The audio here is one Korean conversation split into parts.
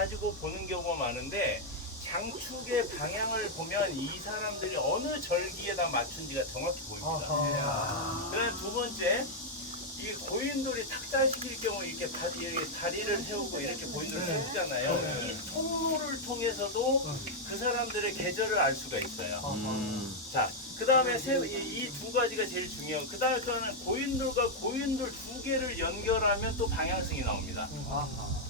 가지고 보는 경우가 많은데 장축의 방향을 보면 이 사람들이 어느 절기에다 맞춘지가 정확히 보입니다. 그다음 두 번째, 이 고인돌이 탁자시킬 경우 이렇게 다리를 세우고 이렇게 고인돌을 세우잖아요. 이 통로를 통해서도 그 사람들의 계절을 알 수가 있어요. 자, 그 다음에 이 두 가지가 제일 중요해요. 그 다음에 고인돌과 고인돌 두 개를 연결하면 또 방향성이 나옵니다.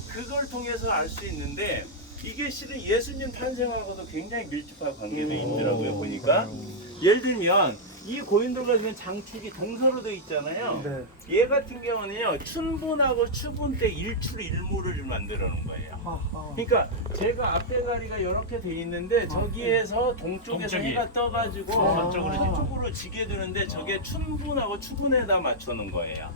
그걸 통해서 알 수 있는데 이게 실은 예수님 탄생하고도 굉장히 밀접한 관계가 있더라고요. 보니까 예를 들면 이 고인돌과 지금 장축이 동서로 되어 있잖아요. 네. 얘 같은 경우는요, 춘분하고 추분 때 일출일무를 만들어 놓은 거예요. 그러니까 제가 앞에 다리가 이렇게 돼 있는데 저기에서 동쪽에서 해가 떠가지고 서쪽으로 지게 되는데 저게 춘분하고 추분에다 맞춰 놓은 거예요.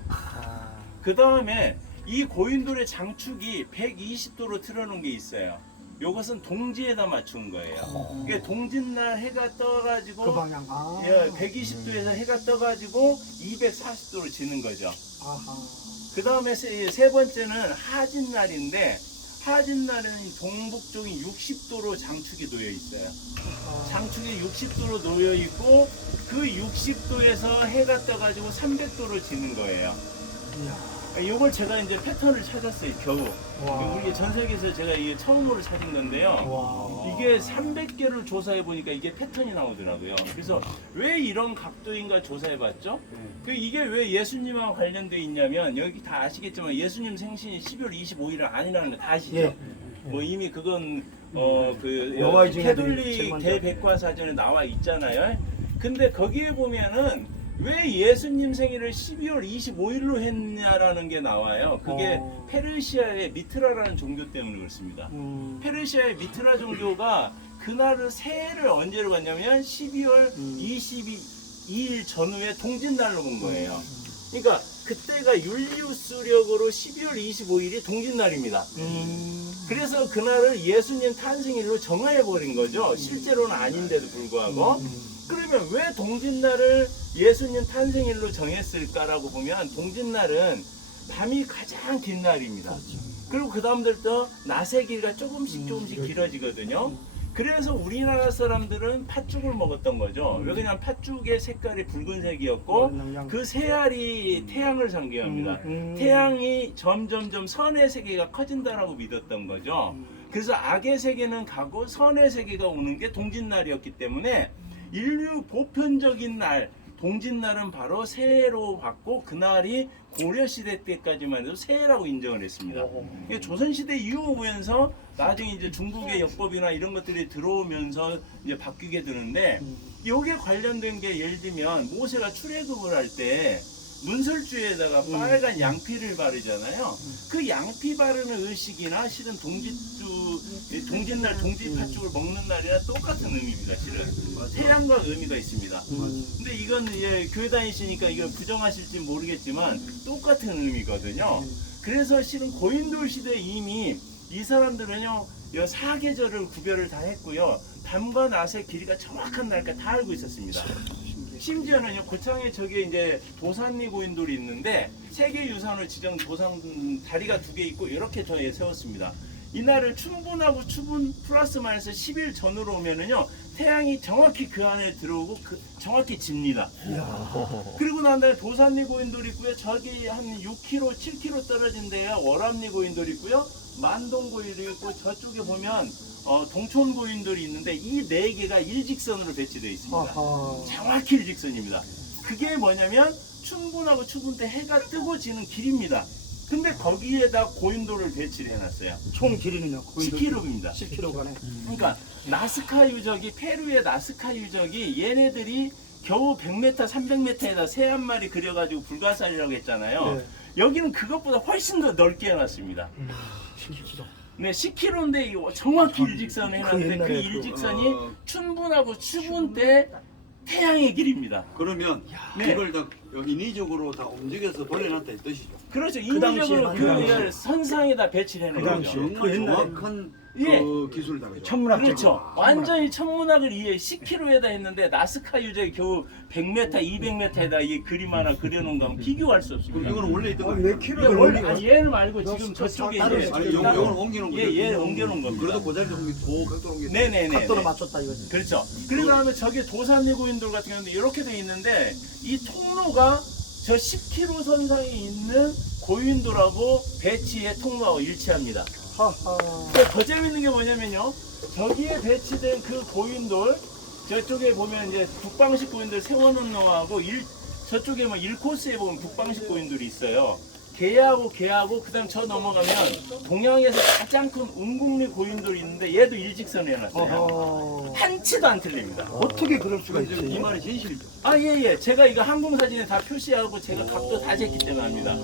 그 다음에 이 고인돌의 장축이 120도로 틀어놓은 게 있어요. 요것은 동지에다 맞춘 거예요. 이게 동짓날 해가 떠가지고 그 방향. 120도에서 해가 떠가지고 240도로 지는 거죠. 아하. 그 다음에 세 번째는 하진날인데 하진날은 동북쪽이 60도로 장축이 놓여 있어요. 장축이 60도로 놓여 있고 그 60도에서 해가 떠가지고 300도로 지는 거예요. 이야. 이걸 제가 이제 패턴을 찾았어요, 겨우. 와. 우리 전 세계에서 제가 이게 처음으로 찾은 건데요. 와. 이게 300개를 조사해 보니까 이게 패턴이 나오더라고요. 그래서 왜 이런 각도인가 조사해 봤죠? 이게 왜 예수님하고 관련돼 있냐면 여기 다 아시겠지만 예수님 생신이 12월 25일은 아니라는 거 다 아시죠? 예. 뭐 이미 그건 영화의 중에도 캐톨릭 책만 대백과사전에 나와 있잖아요. 근데 거기에 보면은 왜 예수님 생일을 12월 25일로 했냐라는 게 나와요. 그게 페르시아의 미트라라는 종교 때문에 그렇습니다. 페르시아의 미트라 종교가 그날을 새해를 언제로 갔냐면 12월 22일 전후에 동짓날로 본 거예요. 그러니까 그때가 율리우스력으로 12월 25일이 동짓날입니다. 그래서 그날을 예수님 탄생일로 정해버린 거죠. 실제로는 아닌데도 불구하고. 그러면 왜 동짓날을 예수님 탄생일로 정했을까라고 보면 동짓날은 밤이 가장 긴 날입니다. 그리고 그 다음부터 낮의 길이가 조금씩 길어지거든요. 그래서 우리나라 사람들은 팥죽을 먹었던 거죠. 왜냐하면 팥죽의 색깔이 붉은색이었고 그 새알이 태양을 상징합니다. 태양이 점점점 선의 세계가 커진다라고 믿었던 거죠. 그래서 악의 세계는 가고 선의 세계가 오는 게 동짓날이었기 때문에 인류 보편적인 날, 동짓날은 바로 새해로 봤고 그날이 고려시대 때까지만 해도 새해라고 인정을 했습니다. 이게 조선시대 이후 오면서 나중에 이제 중국의 역법이나 이런 것들이 들어오면서 이제 바뀌게 되는데 여기에 관련된 게 예를 들면 모세가 출애굽을 할 때 문설주에다가 빨간 양피를 바르잖아요. 그 양피 바르는 의식이나 실은 동짓날 동짓팥죽을 먹는 날이랑 똑같은 의미입니다. 실은 태양과 의미가 있습니다. 근데 이건 교회 다니시니까 이거 부정하실지 모르겠지만 똑같은 의미거든요. 그래서 실은 고인돌 시대 이미 이 사람들은요 사계절을 구별을 다 했고요. 밤과 낮의 길이가 정확한 날까지 다 알고 있었습니다. 심지어는요 고창에 저게 이제 도산리 고인돌이 있는데 세계유산으로 지정 다리가 2개 있고 이렇게 저에 세웠습니다. 이날을 춘분하고 추분 플러스 마이너스 10일 전으로 오면은요 태양이 정확히 그 안에 들어오고 정확히 집니다. 그리고 난 다음에 도산리 고인돌이 있고요. 저기 한 6km, 7km 떨어진 데가 월암리 고인돌이 있고요. 만동 고인돌이 있고 저쪽에 보면 동촌 고인돌이 있는데 이 4개가 일직선으로 배치되어 있습니다. 정확히 일직선입니다. 그게 뭐냐면 춘분하고 추분 때 해가 뜨고 지는 길입니다. 근데 거기에다 고인돌을 배치를 해놨어요. 총 길이는요? 10km입니다. 10km가네. 그러니까 나스카 유적이 페루의 나스카 유적이 얘네들이 겨우 100m, 300m에다 새 한 마리 그려가지고 불가사리라고 했잖아요. 네. 여기는 그것보다 훨씬 더 넓게 해놨습니다. 10km. 네, 10km인데 정확히 일직선을 해놨는데 그 옛날에 일직선이 춘분하고 추분 때 태양의 길입니다. 그러면 네. 이걸 다 인위적으로 다 움직여서 돌려놨다 이 뜻이죠. 그렇죠. 그 당시에 인위적으로 그 당시에. 그 선상에다 배치를 해놓은 그 당시에. 거죠. 정말 옛날에. 정확한 예. 그 기술을 다 가지고. 천문학적. 그렇죠. 완전히 천문학을 이해 10km에다 했는데 나스카 유저에 겨우 100m, 200m에다 이 그림 하나 그려놓은 거랑 비교할 수 그럼 없습니다. 이거는 원래 있던 거예요? 몇 이게 킬로를 원래 올리고. 아니, 얘를 말고 지금 저쪽에 따로 이제 아니 요거는 옮기는 거죠. 얘 옮겨놓은 겁니다. 그래도 그 자리로 옮기고 각도로 옮기고. 네네네. 각도로 맞췄다 이거지. 그렇죠. 그 다음에 저기 도산리 고인돌 같은 경우는 이렇게 돼 있는데 이 통로가 저 10km 선상에 있는 고인돌하고 배치의 통로하고 일치합니다. 하하. 근데 더 재밌는 게 뭐냐면요. 저기에 배치된 그 고인돌 저쪽에 보면 이제 북방식 고인돌 세워놓은 놈하고 저쪽에 뭐 1코스에 보면 북방식 고인돌이 있어요. 걔하고 그다음 저 넘어가면 동양에서 가장 큰 웅궁리 고인돌이 있는데 얘도 일직선에 해놨어요. 어허. 한치도 안 틀립니다. 어떻게 그럴 수가 그건 지금 있지? 이만의 진실이죠. 아, 예. 제가 이거 항공사진에 다 표시하고 제가 각도 다 쟀기 때문에 합니다.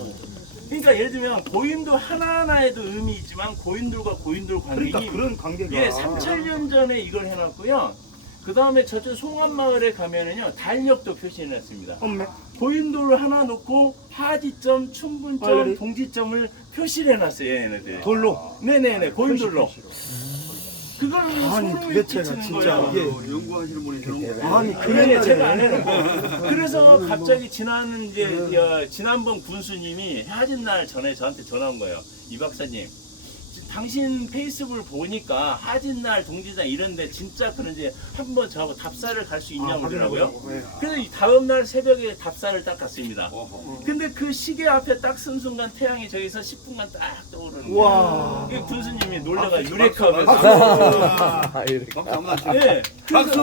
그러니까 예를 들면 고인돌 하나하나에도 의미 있지만 고인돌과 고인돌 관계가 그러니까 그런 관계가. 예, 3,000년 전에 이걸 해놨고요. 그 다음에 저쪽 송암마을에 가면은요 달력도 표시해놨습니다. 엄매. 고인돌을 하나 놓고 하지점, 춘분점, 아, 그래? 동지점을 표시를 해놨어요, 얘네들. 돌로. 네네네, 고인돌로. 그걸 아니, 소름이 도대체가 끼치는 진짜 거예요. 이게- 연구하시는 분이 해놓은 거. 아니 그래 그래 제가 안 해놓고 그래서 갑자기 지난번 군수님이 헤어진 날 전에 저한테 전화 온 거예요. 이 박사님 당신 페이스북을 보니까 하진 날 동지장 이런데 진짜 그런지 한번 저하고 답사를 갈 수 있냐고 그러더라고요. 그래서 이 다음 날 새벽에 답사를 딱 갔습니다. 어허. 근데 그 시계 앞에 딱 쓴 순간 태양이 저기서 10분간 딱 떠오르는 와. 거예요. 그 군수님이 놀라가 유레카면서 감사합니다. 네. 박수!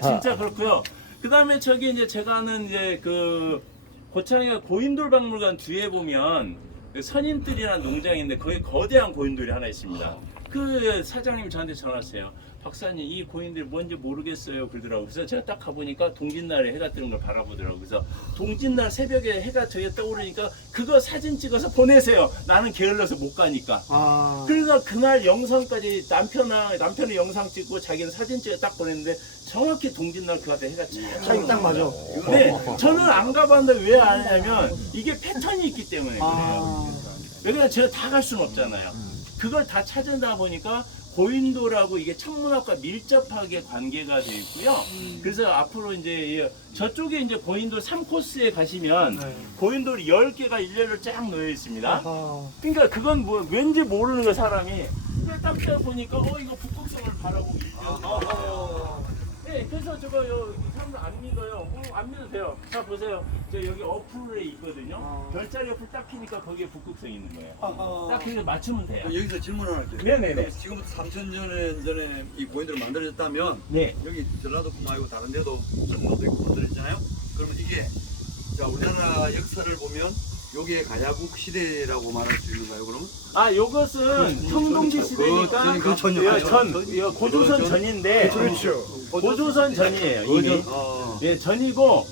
진짜 그렇고요. 그 다음에 저기 이제 제가 아는 이제 그 고창이가 고인돌 박물관 뒤에 보면 그 선인들이라는 농장인데 거기 거대한 고인돌이 하나 있습니다. 그 사장님이 저한테 전화 왔어요. 박사님 이 고인돌이 뭔지 모르겠어요 그러더라고요. 그래서 제가 딱 가보니까 동짓날에 해가 뜨는 걸 바라보더라고요. 그래서 동짓날 새벽에 해가 저기 떠오르니까 그거 사진 찍어서 보내세요. 나는 게을러서 못 가니까. 아. 그래서 그날 영상까지 남편이 영상 찍고 자기는 사진 찍어 딱 보냈는데 정확히 동짓날 그 앞에 해가 자기 딱 맞아. 네, 저는 안 가봤는데 왜 아냐면 이게 패턴이 있기 때문에 그래요. 아. 왜냐면 제가 다 갈 수는 없잖아요. 그걸 다 찾아다 보니까 고인돌하고 이게 천문학과 밀접하게 관계가 되어 있고요. 그래서 앞으로 이제 저쪽에 이제 고인돌 3코스에 가시면 네. 고인돌이 10개가 일렬로 쫙 놓여 있습니다. 아하. 그러니까 그건 뭐 왠지 모르는 거 사람이 그냥 딱 보니까 이거 북극성을 바라보고 있죠. 네, 그래서 저거 사람들 안 믿어요. 안 믿어도 돼요. 자 보세요. 저 여기 어플에 있거든요. 별자리 어플 딱 키니까 거기에 북극성이 있는 거예요. 딱 그래서 맞추면 돼요. 여기서 질문 하나 할게요. 네네네. 지금부터 3,000년 전에 이 고인돌을 만들어졌다면 네. 여기 전라도뿐 말고 다른 데도 전라도 있고 만들어졌잖아요. 그러면 이게 자 우리나라 역사를 보면 요게 가야국 시대라고 말할 수 있는가요? 그러면? 아, 요것은 청동기 시대니까 그 전이요. 고조선 전인데 그렇죠. 고조선 전이에요. 이미. 어. 예, 전이고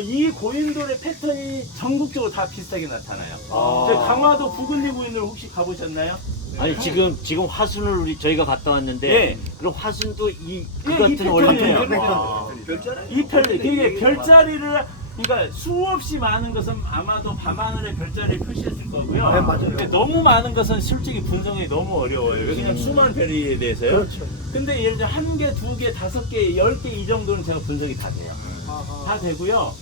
이 고인돌의 패턴이 전국적으로 다 비슷하게 나타나요. 저 강화도 부근리 고인돌 혹시 가보셨나요? 아니 지금 화순을 저희가 갔다 왔는데 네. 그럼 화순도 그 이 같은 원리예요. 패턴이에요. 별자리? 이 그게 별자리를 그러니까 수없이 많은 것은 아마도 밤하늘에 별자리를 표시했을 거고요. 네, 맞아요. 근데 너무 많은 것은 솔직히 분석이 너무 어려워요. 왜냐면 수만 별에 대해서요. 그렇죠. 근데 예를 들어 1개, 2개, 5개, 10개 이 정도는 제가 분석이 다 돼요. 아하. 다 되고요.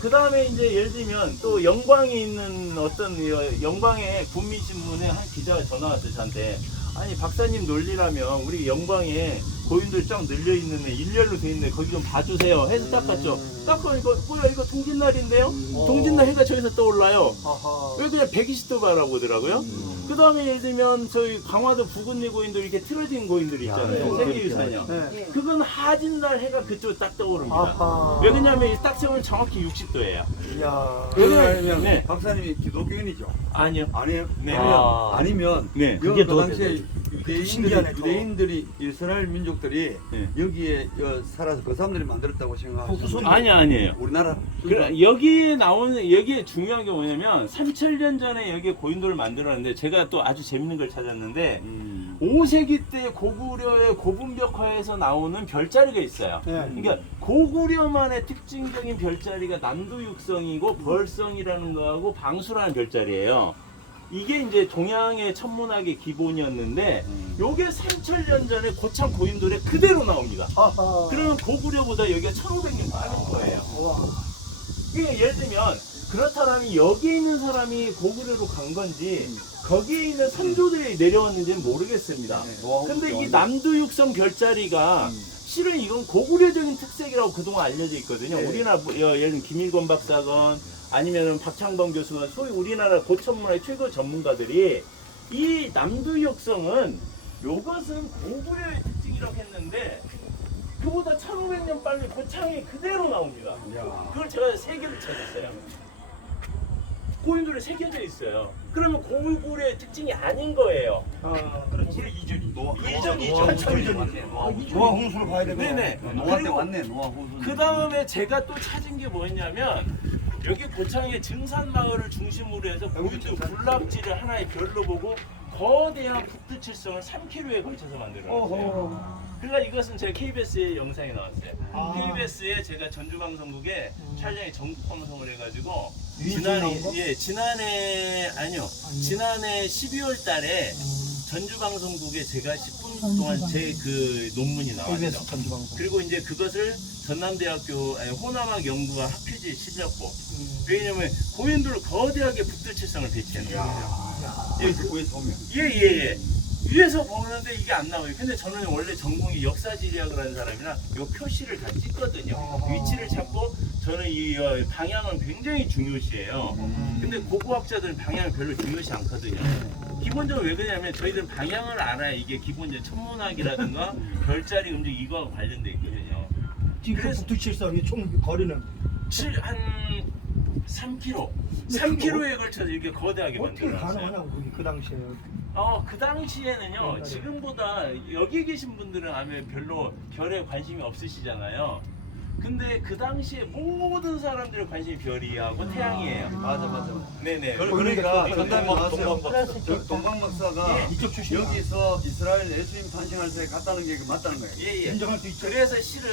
그 다음에 이제 예를 들면 또 영광에 있는 어떤 영광의 군민신문에 한 기자가 전화 왔어요, 저한테. 아니, 박사님 논리라면 우리 영광에 고인돌 쫙 늘려 있는데 일렬로 돼 있는데 거기 좀 봐주세요. 해서 딱 갔죠. 딱 보니까 뭐야 이거 동짓날인데요? 동짓날 해가 저기서 떠올라요. 아하. 왜 그냥 120도 바라보더라고요. 그 다음에 예를 들면 저희 강화도 부근리 고인돌 이렇게 틀어진 고인돌이 있잖아요. 세계유산이요. 네. 그건 하진날 해가 그쪽 딱 떠오릅니다. 아하. 왜냐면 딱 세우면 정확히 60도예요. 이야. 그러면 네. 박사님이 기독교인이죠? 아니요. 아니에요? 네. 아니면 네. 그게 그 더 당시에 신기하네, 유대인들이 이스라엘 민족들이 네. 여기에 살아서 그 사람들이 만들었다고 생각하시는 아니에요. 우리나라 그래, 여기에 중요한 게 뭐냐면 3,000년 전에 여기에 고인돌을 만들었는데 제가 또 아주 재밌는 걸 찾았는데 5세기 때 고구려의 고분벽화에서 나오는 별자리가 있어요. 네. 그러니까 고구려만의 특징적인 별자리가 남도육성이고 벌성이라는 거하고 방수라는 별자리예요. 이게 이제 동양의 천문학의 기본이었는데 요게 3000년 전에 고창 고인돌에 그대로 나옵니다. 아하. 그러면 고구려보다 여기가 1500년 빠른 거예요. 와. 이게 예를 들면 그렇다면 여기에 있는 사람이 고구려로 간 건지 거기에 있는 선조들이 내려왔는지는 모르겠습니다. 근데 이 남두육성 별자리가 실은 이건 고구려적인 특색이라고 그동안 알려져 있거든요. 네. 우리나라 예를 들면 김일권 박사건 아니면 박창범 교수건 소위 우리나라 고천문화의 최고 전문가들이 이 남두육성은 요것은 고구려의 특징이라고 했는데 그보다 1500년 빨리 고창이 그대로 나옵니다. 그걸 제가 세 개를 찾았어요. 고인돌에 새겨져 있어요. 그러면 고구려의 특징이 아닌 거예요. 그렇지. 이전이죠. 한참 이전이네. 노아 홍수를 봐야 되고. 네네. 노아 때 그리고 맞네. 노아 호수. 그 다음에 제가 또 찾은 게 뭐였냐면 여기 고창의 증산마을을 중심으로 해서 고인돌 군락지를 하나의 별로 보고 거대한 북두칠성을 3km에 걸쳐서 만들어놨어요. 그러니까 이것은 제가 KBS의 영상에 나왔어요. 아. KBS에 제가 전주방송국에 촬영에 전국 방송을 해가지고 위인전 나온 거? 지난해 12월 달에 전주방송국에 제가 10분 동안 제 그 논문이 나왔죠. KBS 전주방송. 그리고 이제 그것을 전남대학교 호남학 연구가 학회지에 실렸고 왜냐면 고인돌을 거대하게 북두칠성을 배치한 거예요. 예예예. 위에서 보는데 이게 안 나와요. 근데 저는 원래 전공이 역사지리학을 하는 사람이라 요 표시를 다 찍거든요. 위치를 찾고 저는 이 방향은 굉장히 중요시해요. 근데 고고학자들은 방향을 별로 중요시 않거든요. 기본적으로 왜 그러냐면 저희들은 방향을 알아야 이게 기본적인 천문학이라든가 별자리 움직임 이거하고 관련돼 있거든요. 지금 그래서- 북두칠성이 총 거리는 한 3km, 3km에 걸쳐서 이렇게 거대하게 어떻게 만들어놨어요. 가능하냐고 그 당시에. 그 당시에는요, 지금보다 여기 계신 분들은 아마 별로 별에 관심이 없으시잖아요. 근데 그 당시에 모든 사람들의 관심이 별이하고 태양이에요. 맞아. 네네. 그러니까 그 전담 박사, 그래서 동방 박사가 예. 이쪽 출신 여기서 이스라엘 예수님 탄생할 때 갔다는 게 맞다는 거예요. 예. 인정할 수 있죠. 그래서 실은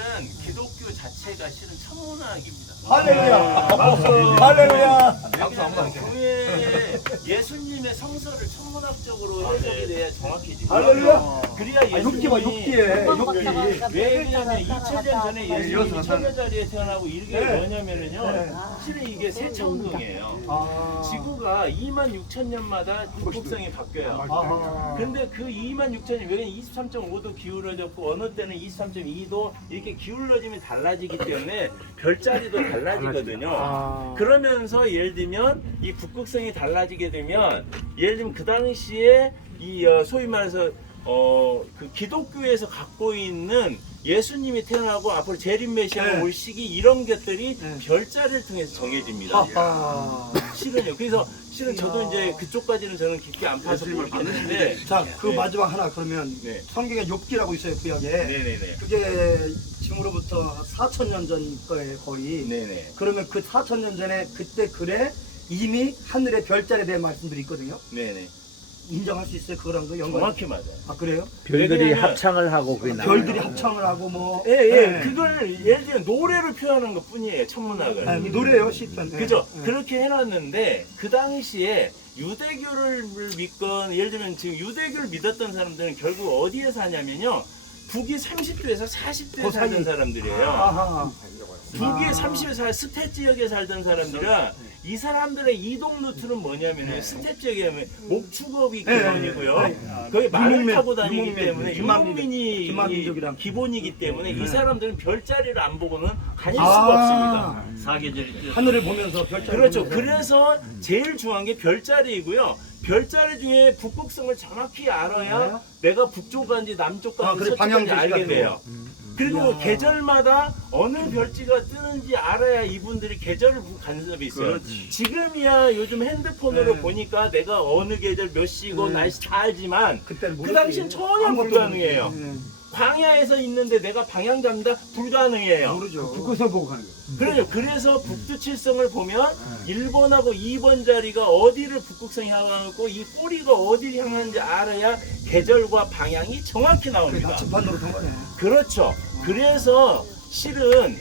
기독교 자체가 실은 천문학입니다. 할렐루야. 박수. 할렐루야. 왜냐하면 교회 예수님의 성서를 천문학적으로 해석이 돼야 정확해지고 할렐루야. 그래야 욕기 봐, 예수님이 욕기에. 욕기. 왜 그러냐면 2000년 전에 예수님이 이어서 천여자리에 태어나고 이게 네. 뭐냐면은요 네. 실은 이게 세차운동이에요. 아. 지구가 26,000년마다 북극성이 바뀌어요. 아하. 근데 그 26,000년 왜냐면 23.5도 기울어졌고 어느 때는 23.2도 이렇게 기울어짐이 달라지기 때문에 별자리도 달라지거든요. 아. 그러면서 예를 들면 이 북극성이 달라지게 되면 예를 들면 그 당시에 이 소위 말해서 그 기독교에서 갖고 있는 예수님이 태어나고 앞으로 재림 메시아가 네. 올 시기 이런 것들이 네. 별자리를 통해서 정해집니다. 아하. 실은요. 그래서 실은 저도 이제 그쪽까지는 저는 깊게 안 파서 예수님을 모르겠는데 자, 그 네. 마지막 하나 그러면 네. 성경에 욥기라고 있어요, 구약에. 네네네. 그게 지금으로부터 4,000년 전 거의 거의. 네네. 그러면 그 4,000년 전에 그때 글에 이미 하늘의 별자리에 대한 말씀들이 있거든요. 네네. 인정할 수 있어요, 그거랑도 연관. 정확히 맞아요. 아 그래요? 별들이 왜냐면- 합창을 하고 그게 나와요. 별들이 합창을 하고 뭐. 예, 예. 네. 그걸 예를 들면 노래를 표현하는 것 뿐이에요. 천문학을. 아, 노래요, 시편. 네. 그죠? 네. 그렇게 해놨는데 그 당시에 유대교를 믿건 예를 들면 지금 유대교를 믿었던 사람들은 결국 어디에 사냐면요. 북이 30도에서 40도에 그 살던 사이. 사람들이에요. 아하. 북이 아. 30도에 스텝 지역에 살던 사람들은 이 사람들의 이동 루트는 뭐냐면요. 스텝 지역에 목축업이 네. 기본이고요. 네. 거기 말을 유목민, 타고 다니기 유목민, 때문에 김만민족, 유목민이 김만민족이랑. 기본이기 때문에 네. 이 사람들은 별자리를 안 보고는 다닐 아. 수가 없습니다. 사계절이 하늘을 보면서 별자리. 그렇죠. 보면서. 그래서 제일 중요한 게 별자리이고요. 별자리 중에 북극성을 정확히 알아야 내가 북쪽 간지 남쪽 아, 간지 그래, 서쪽 방향 간지 알게 제시가 돼요. 그리고 이야. 계절마다 어느 별지가 뜨는지 알아야 이분들이 계절을 간섭이 있어요. 그렇지. 지금이야 요즘 핸드폰으로 네. 보니까 내가 어느 계절 몇 시고 네. 날씨 다 알지만 그때는 그 모르지. 당시엔 전혀 아무것도 불가능해요. 모르지. 광야에서 있는데 내가 방향 잡는다? 불가능해요. 모르죠. 북극성 보고 가는 거예요. 그래서 북두칠성을 보면 1번하고 2번 자리가 어디를 북극성이 향하고 이 꼬리가 어디를 향하는지 알아야 계절과 방향이 정확히 그게 나옵니다. 나침반으로 된 거네. 그렇죠. 그래서 실은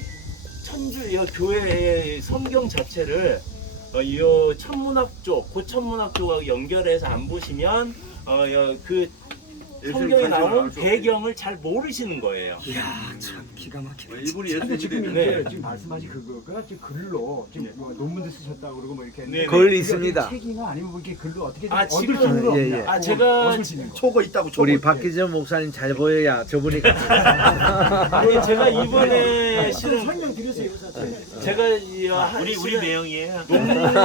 천주 교회의 성경 자체를 이 천문학 쪽, 고천문학 쪽하고 연결해서 안 보시면 그 성경에 나온 배경을 잘 모르시는 거예요. 이야, 참 기가 막히네. 이분이 근데 지금 예수님이 네. 지금 말씀하신 그거가 지금 글로 지금 뭐 논문도 쓰셨다고 그러고 뭐 이렇게 네. 글 그게 있습니다. 책이나 아니면 뭐 이렇게 글로 어떻게 아, 얻을 지금- 수 있는 거 예, 예. 없냐? 아, 제가 얻을 수 있는 거. 초고 있다고 초고. 우리 박기전 목사님 잘 보여야 저분이 아니 제가 이번에 실은 설명드리세요. 제가 우리 매형이에요. 논문을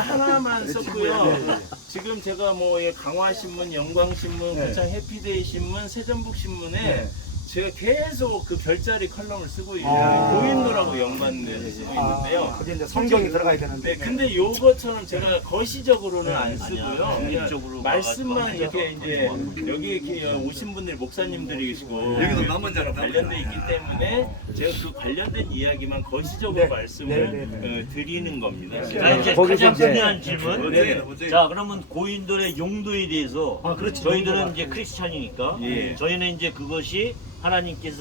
하나만 썼고요. 지금 제가 뭐 강화신문, 영광신문, 고창 해피데이 신문, 세전북 신문에 제가 계속 그 별자리 컬럼을 쓰고 있는 고인돌하고 연관돼서 쓰고 있는데요. 그게 이제 성경이 들어가야 되는데. 네, 근데 요것처럼 제가 거시적으로는 안 쓰고요. 아니야. 그냥 이쪽으로 말씀만 와가지고 이렇게 이제 여기 이렇게 오신 분들이 목사님들이시고 여기도 남은 자랑 관련돼 있기 때문에 제가 그 관련된 이야기만 거시적으로 말씀을 드리는 겁니다. 자, 이제 거기서 가장 이제- 중요한 질문. 네. 자, 그러면 고인돌의 용도에 대해서 저희들은 이제 크리스찬이니까 예. 저희는 이제 그것이 하나님께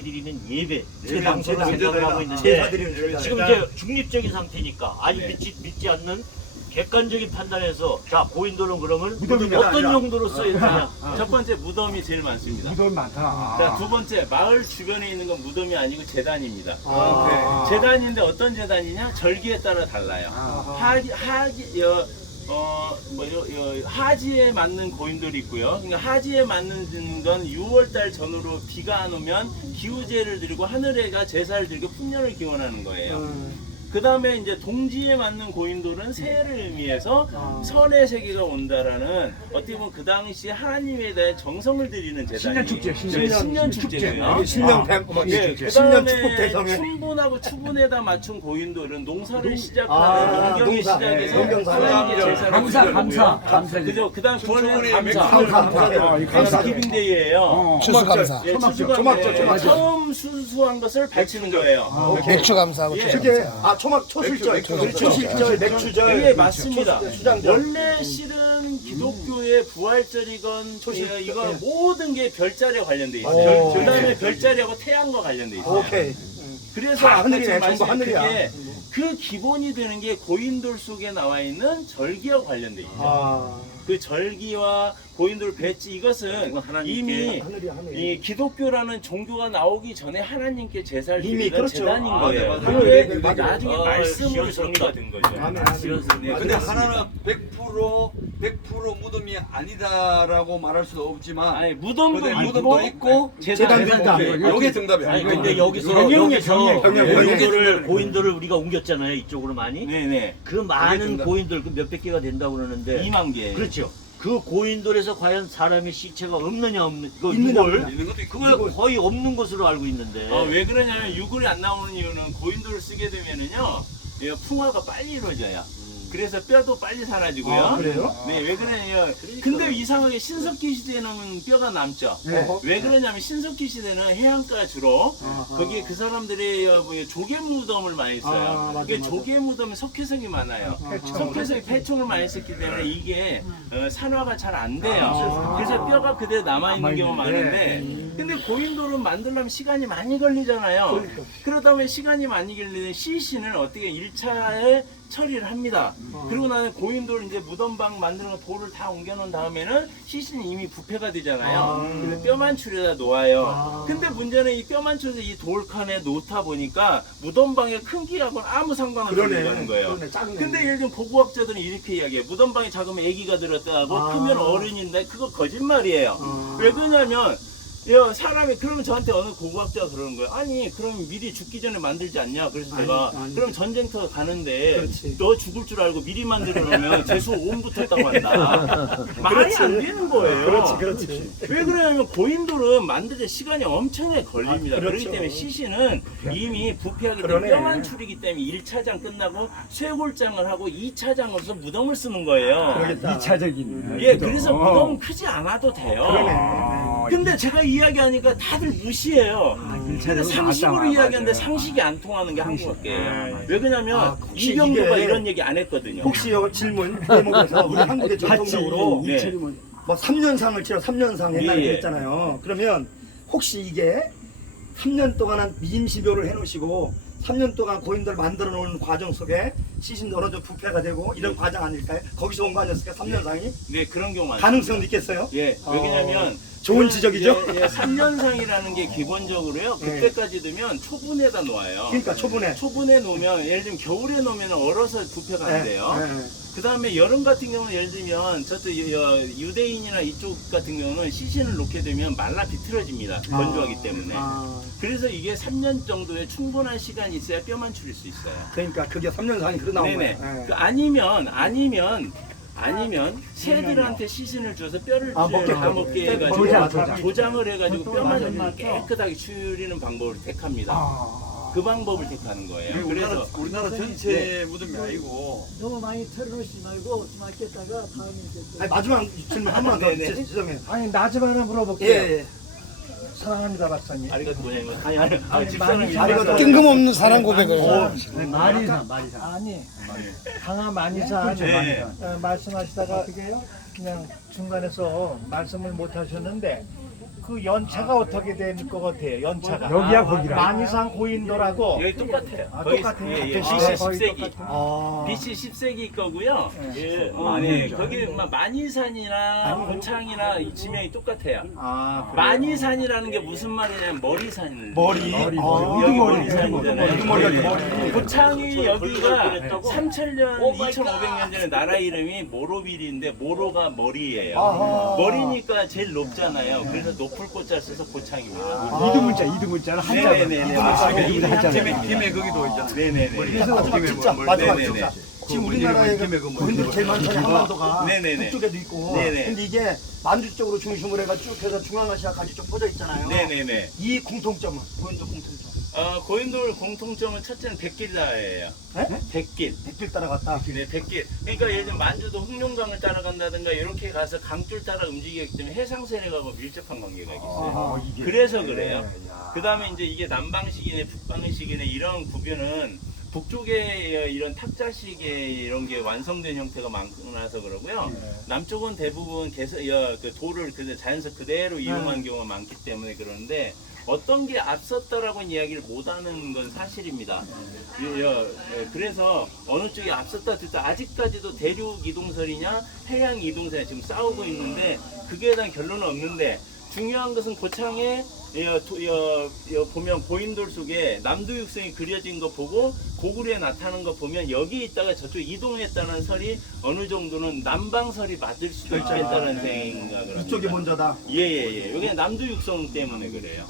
드리는 예배, 제단, 제단으로 제단. 생각을 하고 제사 있는데 드리는 제단. 지금 이제 중립적인 상태니까 아직 네. 믿지 않는 객관적인 판단에서 자 고인돌은 그러면 무덤이 어떤 아니라- 용도로 써야 되냐? 첫 번째 무덤이 제일 많습니다. 무덤이 많다. 자, 두 번째 마을 주변에 있는 건 무덤이 아니고 제단입니다. 아, 제단인데 어떤 제단이냐? 절기에 따라 달라요. 하지에 맞는 고인돌이 있고요. 그러니까 하지에 맞는 건 6월달 전후로 비가 안 오면 기우제를 드리고 하늘에가 제사를 드리고 풍년을 기원하는 거예요. 그 다음에 이제 동지에 맞는 고인돌은 새해를 의미해서 선의 세계가 온다라는 어떻게 보면 그 당시 하나님에 대해 정성을 드리는 제단이에요. 신년축제, 네, 신년축제고요. 신명 대 예, 그 신년 축복 다음에 대성에. 춘분하고 추분에다 맞춘 고인돌은 농사를 시작하는 아, 농경의 농사. 시작에서 농경사. 하나님께 제사를 감사. 그죠? 그 다음 9월에 감사. 감사 기빙데이예요. 추수감사. 예, 추수감사. 처음 수수한 것을 바치는 거예요. 맥추감사하고 예. 그게 초술절, 초실절, 맥주절. 예, 맞습니다. 수장절. 원래 실은 기독교의 부활절이건 이거 모든 게 별자리에 관련돼 있어요. 오. 그 다음에 별자리하고 태양과 관련돼 있어요. 오케이. 그래서 다 아까 하늘이네, 지금 전부 말씀드린 하늘이야. 게 그 기본이 되는 게 고인돌 속에 나와 있는 절기와 관련돼 있죠. 아, 그 절기와 고인돌 배지 이것은 이미 하늘이야, 하늘. 이 기독교라는 종교가 나오기 전에 하나님께 제사를 이미 드리던 그렇죠. 제단인 아, 거예요. 네, 맞아요. 그게 네, 맞아요. 나중에 말씀으로 정리가 된 거죠. 아멘, 아멘. 네, 근데 그렇습니다. 하나는 100% 무덤이 아니다라고 말할 수도 없지만 아니 무덤도 근데 있고 무덤도 있고 제단도 있다. 요게 정답이야. 아니 근데 여기서 경영이야, 여기서 경영. 고인돌을 우리가 옮겼잖아요 이쪽으로 많이. 네네 그 많은 정답. 고인돌 그 몇백 개가 된다고 그러는데 2만 개. 그렇죠. 그 고인돌에서 과연 사람의 시체가 없느냐 없는 그 있느냐, 이걸 없느냐. 있는 것도 있고 그걸 거의 없는 것으로 알고 있는데 왜 그러냐면 유골이 안 나오는 이유는 고인돌을 쓰게 되면은요 풍화가 빨리 이루어져요. 그래서 뼈도 빨리 사라지고요. 아, 그래요? 네, 왜 그러냐면 근데 이상하게 신석기 시대는 뼈가 남죠. 네. 왜 그러냐면 신석기 시대는 해안가 주로 거기에 그 사람들이 조개 무덤을 많이 써요. 아, 맞아, 이게 맞아. 조개 무덤에 석회석이 많아요. 석회석이 폐총을 많이 썼기 때문에 이게 산화가 잘 안 돼요. 그래서 뼈가 그대로 남아 있는 경우가 많은데, 근데 고인돌은 만들려면 시간이 많이 걸리잖아요. 그러다 보면 시간이 많이 걸리는 시신을 어떻게 1차에 처리를 합니다. 그리고 나는 고인돌 이제 무덤방 만드는 거 돌을 다 옮겨놓은 다음에는 시신이 이미 부패가 되잖아요. 그래서 뼈만 추려다 놓아요. 근데 문제는 이 뼈만 추려서 이 돌칸에 놓다 보니까 무덤방의 크기하고는 아무 상관없이 되는 거예요. 그러네, 작은 근데 예를 들면 고고학자들은 이렇게 이야기해요. 무덤방에 작으면 아기가 들었다고 크면 어른인데 그거 거짓말이에요. 왜 그러냐면 사람이 그러면 저한테 어느 고고학자가 그러는 거예요. 아니 그럼 미리 죽기 전에 만들지 않냐. 그래서 제가 아니. 그럼 전쟁터 가는데 그렇지. 너 죽을 줄 알고 미리 만들어 놓으면 재수 5원 붙었다고 한다. 말이 안 되는 거예요. 그렇지. 왜 그러냐면 고인돌은 만들 때 시간이 엄청나게 걸립니다. 그렇죠. 그렇기 때문에 시신은 이미 부패하기 그러네. 때문에 뼈만 추리기 때문에 1차장 끝나고 쇄골장을 하고 2차장으로서 무덤을 쓰는 거예요. 그러겠다. 2차적인. 예, 그래서 무덤은 크지 않아도 돼요. 그러네. 근데 제가 이야기하니까 다들 무시해요. 근데 상식으로 맞아요. 이야기하는데 상식이 안 통하는 게 한국어예요. 왜 그러냐면 아, 혹시 이병도가 이게 이런 얘기 안 했거든요. 혹시 요 질문 대목에서 우리 한국의 전통적으로 네. 뭐 3년상을 치러 3년상 옛날에 예, 예. 그랬잖아요. 그러면 혹시 이게 3년 동안 임시묘를 해놓으시고 3년 동안 고인돌 만들어 놓은 과정 속에 시신 어느 정도 부패가 되고 이런 과정 아닐까요? 거기서 온 거 아니었을까요? 3년상이? 네, 그런 경우 많습니다. 가능성도 있겠어요? 예, 왜냐면 좋은 지적이죠? 예, 3년상이라는 게 기본적으로요. 그때까지 두면 초분에다 놓아요. 그러니까 초분에. 초분에 놓으면 예를 들면 겨울에 놓으면 얼어서 부패가 안 돼요. 그 다음에 여름 같은 경우는 예를 들면 저도 유대인이나 이쪽 같은 경우는 시신을 놓게 되면 말라 비틀어집니다. 건조하기 때문에. 그래서 이게 3년 정도의 충분한 시간이 있어야 뼈만 추릴 수 있어요. 그러니까 그게 3년상이 그래 나온 네네. 거예요. 그 아니면 새들한테 시신을 줘서 뼈를 먹게끔. 다 먹게 해가지고 조장. 조장을 해가지고 그것도 뼈만 맞아요. 깨끗하게 추리는 방법을 택합니다. 그 방법을 택하는 거예요. 그래서 우리나라 전체 무덤이 아니고 너무 많이 털어놓지 말고 좀 아꼈다가 다음에 이제 또 아니, 마지막 질문 한 번만 더 네네. 지정해. 아니 나 좀 하나 물어볼게요. 예. 사랑합니다 박사님. 아리가또 뭐냐면 아니 집사람이 아리가또. 뜬금없는 사랑 고백을. 만이산. 아니 강화 만이산 네. 말씀하시다가 그냥 중간에서 말씀을 못 하셨는데 그 연차가 어떻게 될 것 같아요? 연차가 여기야, 거기라. 만이산 고인돌하고 여기 똑같아요. 똑같아요. 예, BC BC 거의 10세기. 똑같아요. BC 10세기 거고요. 예. 네, 거기 만이산이나 고창이나 이 지명이 똑같아요. 아, 그래요? 만이산이라는 게 무슨 말이냐면 머리산을. 머리. 여기 머리. 머리산이잖아요. 머리. 고창이 여기가 3000년, 2500년 전에 나라 이름이 모로빌인데 모로가 머리예요. 아하. 머리니까 제일 높잖아요. 그래서 높을 꽃자를 써서 고창입니다. 이두문자는 네네네. 김해 거기도 있잖아요. 네네네. 마지막 진짜 뭘- 마지막 네네네. 진짜. 지금 그 우리나라에 김해 그 고인돌 제일 많잖아요. 한반도가 네네네. 북쪽에도 있고. 네네. 근데 이게 만주 쪽으로 중심으로 해가 쭉 해서 중앙아시아까지 좀 퍼져 있잖아요. 네네네. 이 공통점은 고인돌 공통점. 고인돌 공통점은 첫째는 백길다예요. 네? 백길. 백길 따라갔다. 네, 백길. 그러니까 예를 들면 만주도 흑룡강을 따라간다든가 이렇게 가서 강줄 따라 움직이기 때문에 해상 세력하고 밀접한 관계가 있어요. 그래서 그래요. 그 다음에 이제 이게 남방식이네, 북방식이네 이런 구별은 북쪽에 이런 탁자식의 이런 게 완성된 형태가 많아서 그러고요. 남쪽은 대부분 그 돌을 자연석 그대로 이용한 경우가 많기 때문에 그러는데 어떤 게 앞섰다라고는 이야기를 못하는 건 사실입니다. 그래서 어느 쪽이 앞섰다 뒤다 아직까지도 대륙 이동설이냐 해양 이동설이냐 지금 싸우고 있는데 그게 대한 결론은 없는데 중요한 것은 고창에 보면 고인돌 속에 남도육성이 그려진 거 보고 고구려에 나타난 거 보면 여기 있다가 저쪽 이동했다는 설이 어느 정도는 남방설이 맞을 수도 있겠다는 생각을 합니다. 이쪽이 먼저다. 예예예. 여기 남도육성 때문에 그래요.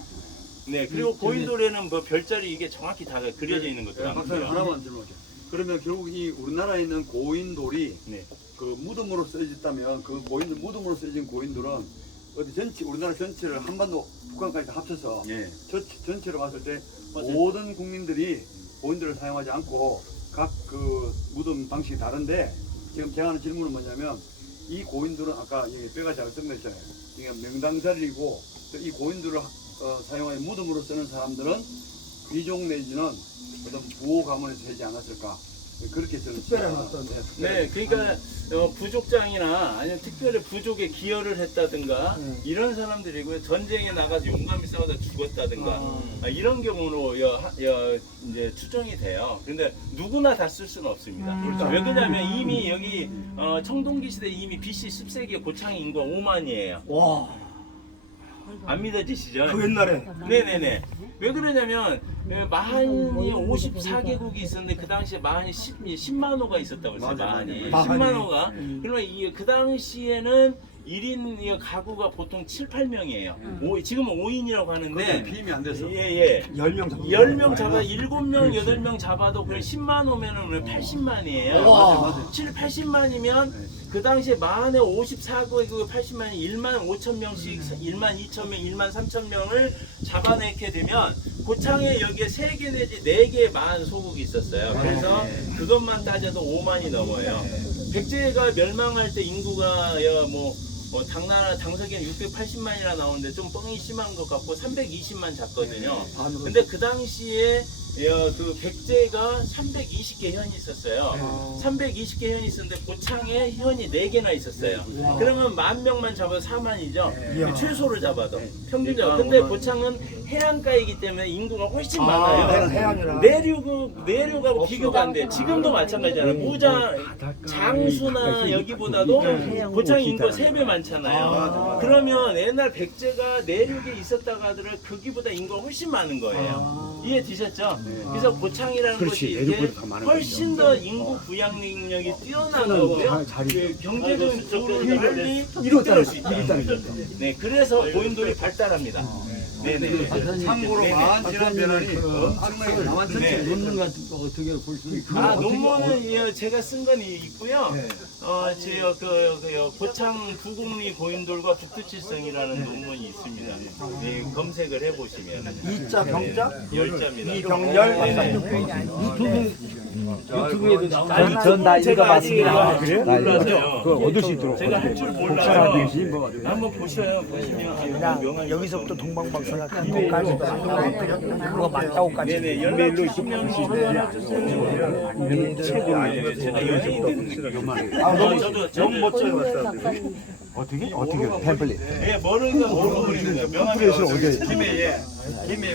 네 그리고 고인돌에는 뭐 별자리 이게 정확히 다 그려져 있는 것도 박사님 많고요. 하나만 질문할게요. 그러면 결국 이 우리나라에 있는 고인돌이 네. 그 무덤으로 쓰여졌다면 그 고인돌 무덤으로 쓰여진 고인돌은 어디 전체 우리나라 전체를 한반도 북한까지 다 합쳐서 예. 전체로 봤을 때 맞아요. 모든 국민들이 고인돌을 사용하지 않고 각 그 무덤 방식이 다른데 지금 제가 하는 질문은 뭐냐면 이 고인돌은 아까 여기 뼈가 작성됐잖아요. 이게 명당 자리이고 이 고인돌을 사용하여 무덤으로 쓰는 사람들은 귀족 내지는 어떤 부호 가문에서 되지 않았을까 그렇게 저는 특별한 어떤 네, 그러니까 부족장이나 아니면 특별히 부족에 기여를 했다든가 이런 사람들이고요. 전쟁에 나가서 용감히 싸우다 죽었다든가 이런 경우로 이제 추정이 돼요. 근데 누구나 다 쓸 수는 없습니다. 왜 그러냐면 이미 여기 청동기 시대 이미 BC 10세기에 고창 인구가 5만이에요. 와, 안 믿어지시죠? 그 옛날에 네네네. 왜 그러냐면 마한이 54개국이 있었는데 그 당시에 마한이 10만호가 있었다고 했어요. 마한이 마한이. 10만호가. 그러면 그 당시에는 1인 가구가 보통 7, 8명이에요. 지금은 5인이라고 하는데 비임이 안 돼서 예예. 10명 잡고 10명 잡아 7명, 8명 잡아도 그냥 10만 오면은 80만이에요. 와. 7, 80만이면 그 당시에 마한에 54개국 80만이 1만 5천 명씩 1만 2천 명, 1만 3천 명을 잡아내게 되면 고창에 여기에 3개 내지 4개의 마한 소국이 있었어요. 그래서 그것만 따져도 5만이 넘어요. 백제가 멸망할 때 인구가 당나라 당석에는 680만이나 나오는데 좀 뻥이 심한 것 같고 320만 잡거든요. 근데 그 당시에 그 백제가 320개 현이 있었어요. 320개 현이 있었는데 고창에 현이 4개나 있었어요. 그러면 10,000명만 잡아도 4만이죠. 최소를 잡아도 평균 잡아. 근데 고창은 해안가이기 때문에 인구가 훨씬 많아요. 해안이라. 내륙하고 비교가 안 돼. 지금도 마찬가지잖아요. 무장 장수나 여기보다도 고창 인구가 3배 많잖아요. 그러면 옛날 백제가 내륙에 있었다가 하더라도 거기보다 인구가 훨씬 많은 거예요. 이해되셨죠? 그래서 고창이라는 곳이 이제 훨씬 더 인구 부양 능력이 뛰어난 거고요. 그 경제적으로 빨리 이끌을 수 있다. 네, 그래서 고인돌이 발달합니다. 네네. 참고로 마한 지난 변화는 엄청나게 남한 전체 논문 같은 거 어떻게 볼 수 있고. 논문은 제가 쓴 건 있고요. 고창 부곡리 고인돌과 북두칠성이라는 논문이 있습니다. 네, 검색을 해보시면. 이자 병자? 열자입니다. 이병열 유튜브에도 전다 읽어봤습니다. 몰라서요. 그걸 얻을 수 있도록. 제가 할 줄 몰라요. 한번 보셔요. 보시면 여기서부터 동방박사가 그거까지도 그거 맞다고까지. 네네 연락 주시면 하나 주세요. 최고예요. 제가 요즘 저도 너무 멋져요. 어떻게 템플릿. 예, 모르는 건 모르는 거예요. 명함이 어디 김해